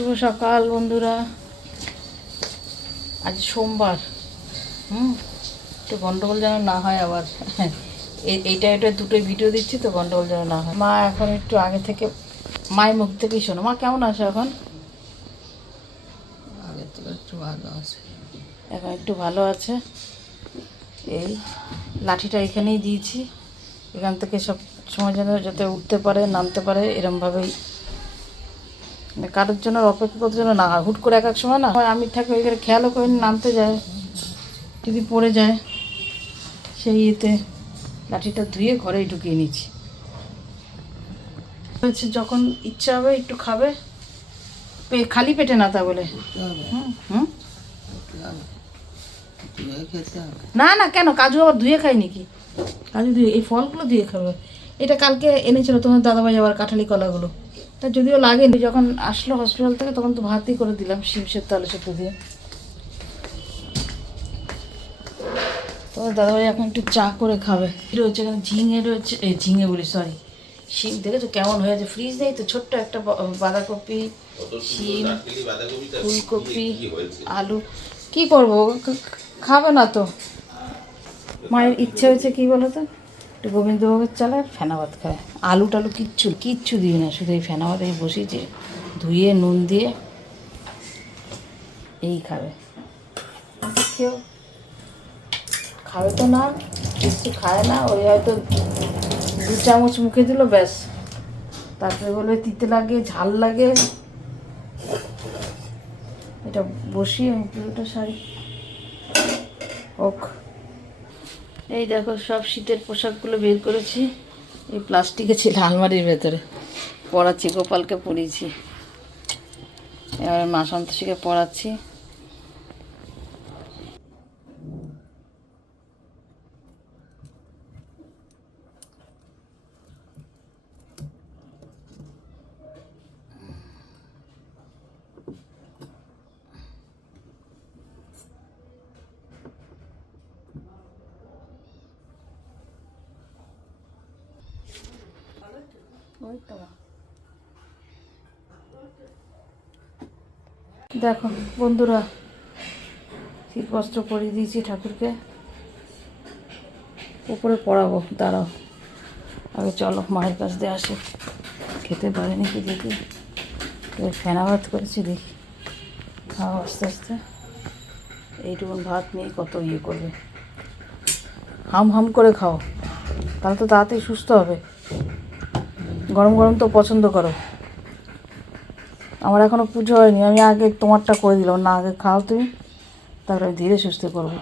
শুভ সকাল বন্ধুরা। আজ সোমবার। হুম? একটু গন্ডগোল যেন না হয় আবার। এইটা এটা দুটোই ভিডিও দিচ্ছি তো গন্ডগোল যেন না হয়। মা এখন একটু আগে থেকে মায়ের মুখ থেকেই শোনো। মা কেমন আছে এখন? আগে থেকে একটু ভালো আছে। এখন একটু ভালো আছে। এই লাঠিটা এখানেই দিয়েছি। এখান থেকে সব সময় যেন যাতে উঠতে পারে নামতে পারে এরমভাবেই কারোর জন্য অপেক্ষা করতে যেন না হুট করে এক এক সময় না হয় আমি থাকি ওইখানে খেয়ালও করে নামতে যায়। যদি পড়ে যায় সেই ইয়েতে লাঠিটা ধুয়ে ঘরেই ঢুকিয়ে নিচ্ছি। হচ্ছে যখন ইচ্ছা হবে একটু খাবে। পে- খালি পেটে না তা বলে। না না কেন? কাজু আবার ধুয়ে খাই নাকি? কাজু ধুয়ে এই ফলগুলো ধুয়ে খাবে। এটা কালকে এনেছিল তোমার দাদাভাই আবার কাঁঠালি কলাগুলো। তা যদিও লাগেনি, যখন আসলো হসপিটাল থেকে তখন তো ভাতই করে দিলাম শিম সেদ্ধ আলু দিয়ে। তোমার দাদাভাই এখন একটু চা করে খাবে। রয়েছে এখানে ঝিঙে রয়েছে এই ঝিঙে বলি সরি শিম দেখেছ? কেমন হয়েছে ফ্রিজ নেই তো? ছোট্ট একটা বাঁধাকপি, শিম, ফুলকপি, আলু, কি করব? খাবে না তো? মায়ের ইচ্ছে হয়েছে কি বলো তো? একটু গোবিন্দভোগের চালে ফেনা ভাত খায়। আলু টালু কিচ্ছু কিচ্ছু দিই না, শুধু এই ফেনা ভাত এই বসিয়েছে ধুয়ে, নুন দিয়ে এই খাবে। কেউ খাবে তো না, কিছু খায় না, ওই হয়তো দু চামচ মুখে দিল, ব্যাস। তারপরে বলবে, তিতে লাগে, ঝাল লাগে। এটা বসিয়ে, পুরোটা শাড়ি হোক। এই দেখো, সব শীতের পোশাকগুলো বের করেছি। এই প্লাস্টিকে ছিল আলমারির ভেতরে। পড়াচ্ছি গোপালকে পড়িয়েছি এবার মা সন্তোষীকে পড়াচ্ছি দেখো, বন্ধুরা শীত বস্ত্র পরিয়ে দিয়েছি ঠাকুরকে। উপরে পড়াবো, দাঁড়াও। আগে চলো, মায়ের কাছ দিয়ে আসি। খেতে পারেনি কি দেখি। ফেনা ভাত করেছি, দেখি। খাও আস্তে আস্তে। এইটুকুন ভাত নিয়ে কত ইয়ে করবে। হাম হাম করে খাও। তাহলে তো তাড়াতাড়ি সুস্থ হবে। গরম গরম তো পছন্দ করো। আমার এখনও পুজো হয়নি, আমি আগে তোমারটা করে দিলাম, না আগে খাও তুমি, তারপরে আমি ধীরে সুস্থ করব।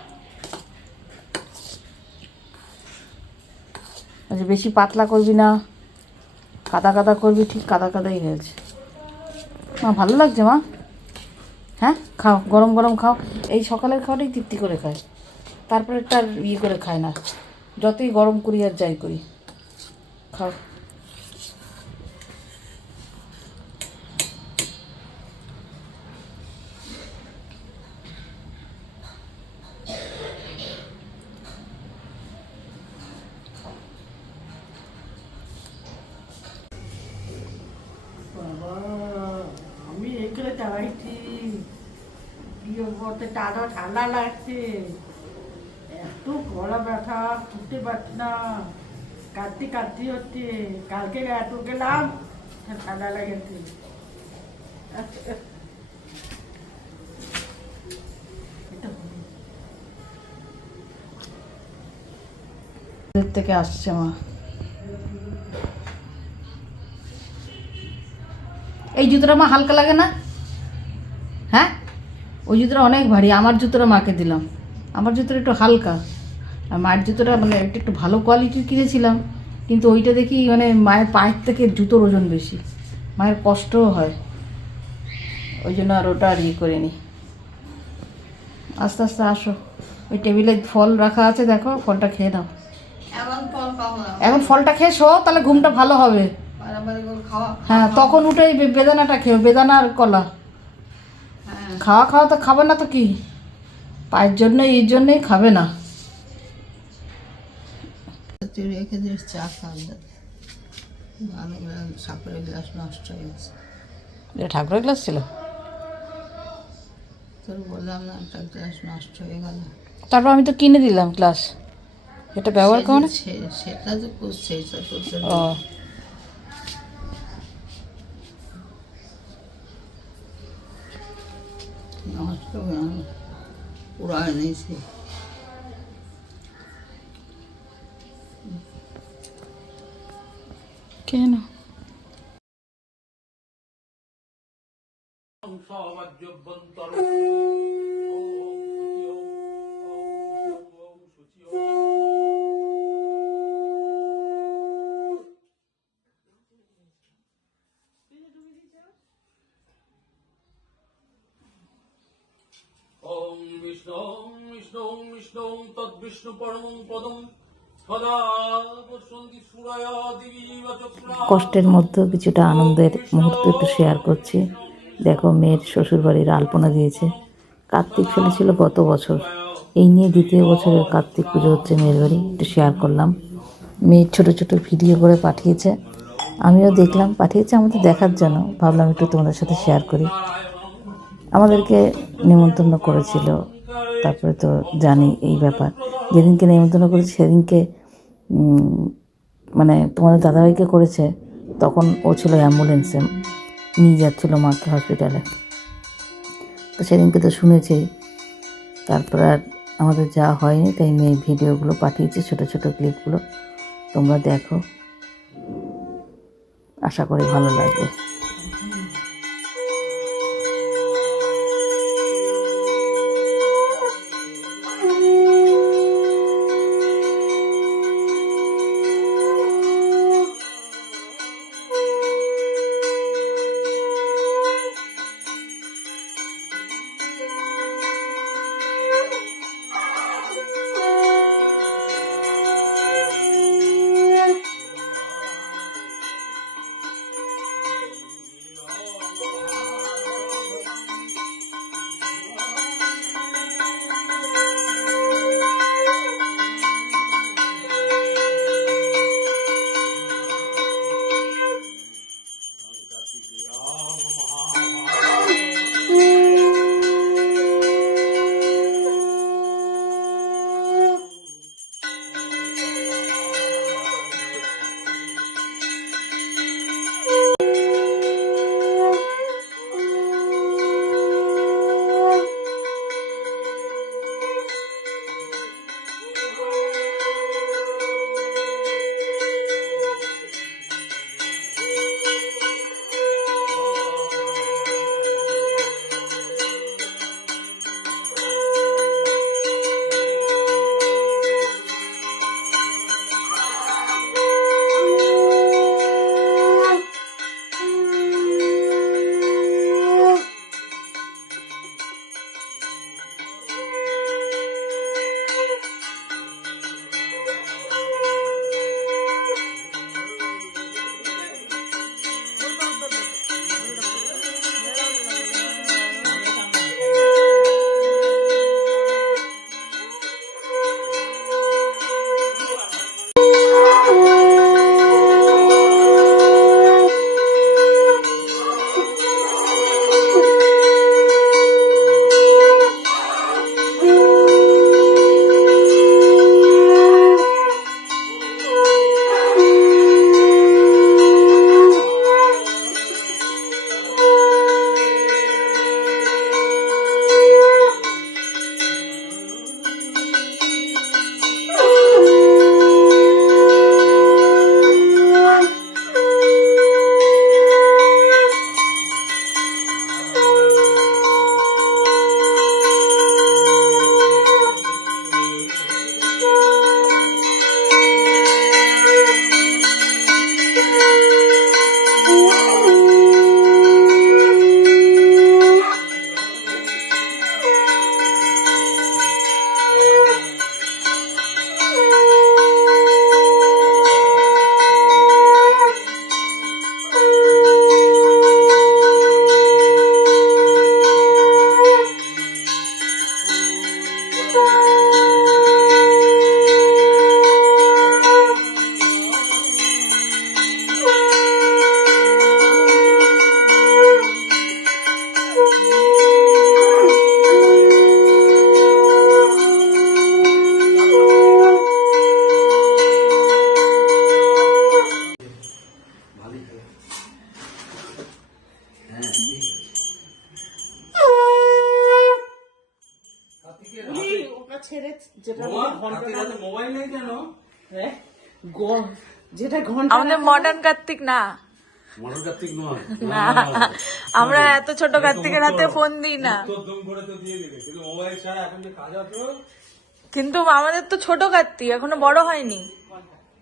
আচ্ছা বেশি পাতলা করবি না, কাদা কাদা করবি, ঠিক কাদা কাদাই হয়েছে। মা, ভালো লাগছে মা? হ্যাঁ খাও, গরম গরম খাও, এই সকালের খাওয়াটাই তৃপ্তি করে খায়। তারপরে তার ইয়ে করে খায় না, যতই গরম করি আর যাই করি। খাও। করতে টাটা ঠান্ডা লাগছে। এত গলা ব্যথা, উঠতে পারছি না। কাঁদতে কাঁদতে হচ্ছে। কালকে এত গেলাম ঠান্ডা লেগেছে। থেকে আসছে মা। এই জুতোটা মা হালকা লাগে না? হ্যাঁ? ওই জুতোটা অনেক ভারী আমার জুতোটা মাকে দিলাম। আমার জুতোটা একটু হালকা। আর মায়ের জুতোটা মানে একটু একটু ভালো কোয়ালিটির কিনেছিলাম কিন্তু ওইটা দেখি মানে মায়ের পায়ের থেকে জুতোর ওজন বেশি মায়ের কষ্টও হয়। ওই জন্য আর ওটা আর ইয়ে করিনি। আস্তে আস্তে আসো। ওই টেবিলে ফল রাখা আছে দেখো ফলটা খেয়ে নাও। এখন ফলটা খেয়ে শো তাহলে ঘুমটা ভালো হবে। হ্যাঁ তখন উঠে বেদানাটা খেও বেদানা আর কলা। খাওয়া খাওয়া তো খাবে না তো কি? পায়ের জন্য এই জন্যই খাবে না। তুই রেখে দিস চা করে গ্লাস নষ্ট হয়ে গেছে। এটা ঠাকুরের গ্লাস ছিল? তোর বললাম না একটা গ্লাস নষ্ট হয়ে গেল। তারপর আমি তো কিনে দিলাম ক্লাস এটা ব্যবহার করো না সেটা তো করছে করতে নষ্ট। পুরায় নিয়েছে কেন বিষ্ণু পরম পদম। কষ্টের মধ্যে কিছুটা আনন্দের মুহূর্ত একটু শেয়ার করছি। দেখো, মেয়ের শ্বশুরবাড়ির আলপনা দিয়েছে। কার্তিক ফেলেছিল গত বছর। এই নিয়ে দ্বিতীয় বছরের কার্তিক পুজো হচ্ছে মেয়ের বাড়ি, একটু শেয়ার করলাম। মেয়ের ছোটো ছোটো ভিডিও করে পাঠিয়েছে। আমিও দেখলাম, পাঠিয়েছে আমাদের দেখার জন্য। ভাবলাম একটু তোমাদের সাথে শেয়ার করি। আমাদেরকে নিমন্ত্রণ করেছিল তারপরে তো জানি এই ব্যাপার। যেদিনকে নিমন্ত্রণ করেছে, সেদিনকে মানে তোমাদের দাদাভাইকে করেছে, তখন ও ছিল অ্যাম্বুলেন্সে, নিয়ে যাচ্ছিল মাকে হসপিটালে। তো সেদিনকে তো শুনেছি। তারপর আর আমাদের যাওয়া হয়নি, তাই মেয়ে ভিডিওগুলো পাঠিয়েছে, ছোটো ছোটো ক্লিপগুলো। তোমরা দেখো। আশা করি ভালো লাগবে। উনি ওটা ছেড়ে যেটা ঘণ্টা হাতে হাতে মোবাইল নেই কেন? যেটা ঘণ্টা আমাদের মডার্ন কার্তিক না। আমরা এত ছোট কার্তিকের হাতে ফোন দিই না। তোর দম করে তো দিয়ে দিবে। কিন্তু মোবাইল ছাড়া এখন যে কাজ আছে কিন্তু আমাদের তো ছোট কার্তিক এখনও বড় হয়নি।